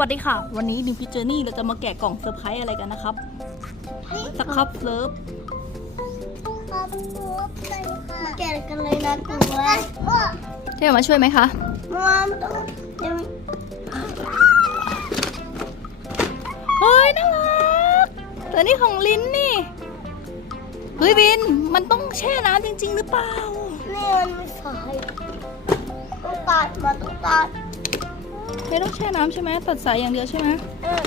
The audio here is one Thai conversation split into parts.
วัสดีค่ะ วันนี้นิวพิเจอร์นี่เราจะมาแกะกล่องเซอร์ไพรส์อะไรกันนะครับสครับเซิร์ฟครับปุ๊บกันค่ะมาแกะกันเลยนะกลุ่มแรกเจ๊มาช่วยไหมคะมอมต้องเดี๋ยวเฮ้ยน่ารักแต่นี่ของลิ้นนี่เฮ้ยวินมันต้องแช่น้ำจริง ๆ หรือเปล่านี่มันไม่สายต้องตัดมาต้องตัด ไม่ต้องแช่น้ำใช่ไหมตัดสายอย่างเดียวใช่ไหมเออ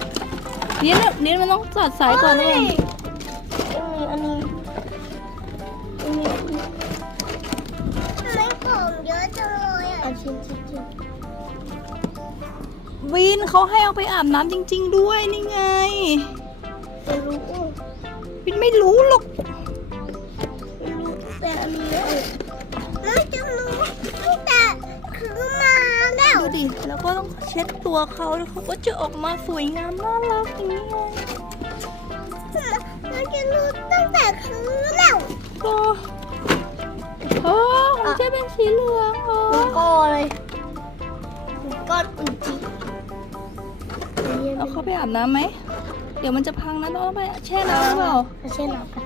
ลิ้นลิ้นมันต้องตัดสายก่อนด้วยเฮ้ยอันนี้อันนี้อันนี้ไม่ของเยอะจังเลยอะชิ้นชิ้นชิ้นวินเขาให้เอาไปอาบน้ำจริง ๆ ด้วยนี่ไง ไม่รู้วินไม่รู้หรอก ไม่รู้แต่อันนี้น่ แล้วก็ต้องเช็ดตัวเขาแล้วเขาก็จะออกมาสวยงามน่ารักอย่างนี้ไงน่าจะรู้ตั้งแต่คือแล้วโอ้โอ้ของเจ๊เป็นสีเหลืองเหรอมันก็เลยก้อนอุจจิเอาเขาไปอาบน้ำไหม เดี๋ยวมันจะพังนะต้องเอาไปแช่น้ำหรือเปล่าใช่หรอคะ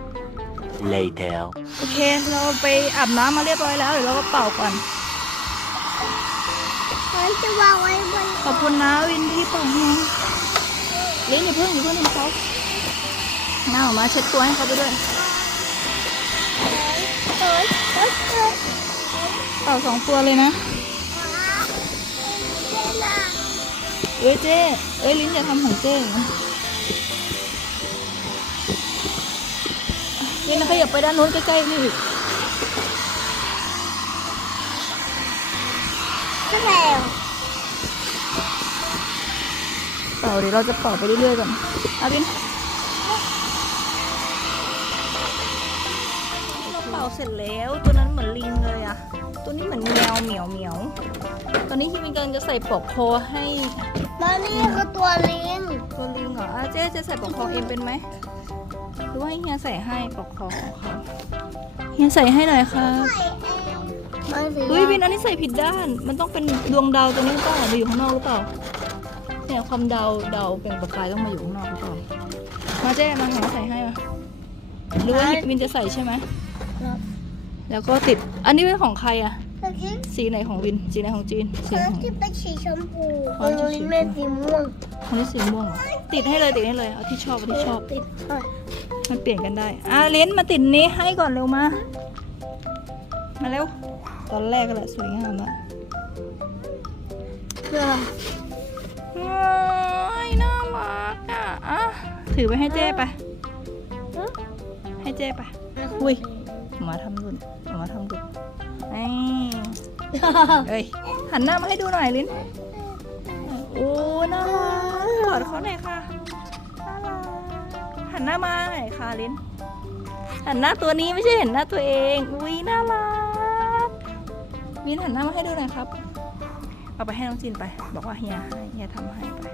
Later. โอเค เราไปอาบน้ำมาเรียบร้อยแล้ว เดี๋ยวเราก็เป่าก่อน มันจะวางไว้บนขอบคุณนะวินที่เป่าให้น้องลิ้นอย่าเพิ่งอย่าเพิ่งทำเขาหน้าออกมาเช็ดตัวให้เขาไปด้วยเอ้ยเอ้ยเอ้ยเป่าสองตัวเลยนะเอ้ยเจ๊เอ้ยลิ้นอย่าทำของเจ๊นะลิ้นนะขยับไปด้านโน้นใกล้ๆนี่อีก แล้วเป่าเดี๋ยวเราจะเป่าไปเรื่อยๆก่อนอาลิ้นเราเป่าเสร็จแล้วตัวนั้นเหมือนลิงเลยอะตัวนี้เหมือนแมวเหมียวเหมียวตอนนี้ที่มินกำลังจะใส่ปลอกคอให้แล้วนี่คือตัวลิงตัวลิงเหรออะเจ๊จะใส่ปลอกคอเองเป็นไหมหรือว่าให้เฮียใส่ให้ปลอกคอของเขาเฮียใส่ให้หน่อยค่ะใส่ เองมันสีเฮ้ยวินอันนี้ใส่ผิดด้าน มันต้องเป็นดวงดาวตัวนี้ต้องออกมาอยู่ข้างนอกหรือเปล่าเนี่ยความดาวดาวเป็นประกายต้องมาอยู่ข้างนอกหรือเปล่ามาเจ๊มาหาใส่ให้มาหรือว่าวินจะใส่ใช่ไหมครับแล้วก็ติดอันนี้เป็นของใครอะแต่ที่สีไหนของวินสีไหนของจีนสีไหนของที่เป็นสีชมพูอ๋อของลิงเป็นสีม่วงของนี่สีม่วงเหรอติดให้เลยติดให้เลยเอาที่ชอบเอาที่ชอบติดอะมันเปลี่ยนกันได้อะลิ้นมาติดนี้ให้ก่อนเร็วมามาเร็ว ตอนแรกก็แหละสวยงามละเพื่อโอ้ยน่ารักอะอะ ถือไปให้เจ้ไป ให้เจ้ไป อุ้ยหมาทำหลุดหมาทำหลุดไอ้เอ้ย หันหน้ามาให้ดูหน่อยลิ้น โอ้น่ารักกอดเขาหน่อยค่ะ น่ารัก หันหน้ามาหน่อยค่ะลิ้น หันหน้าตัวนี้ไม่ใช่เห็นหน้าตัวเอง อุ้ยน่ารัก วินหันหน้ามาให้ดูหน่อยครับ เอาไปให้น้องจินไป บอกว่าเฮียให้เฮียทำให้ไป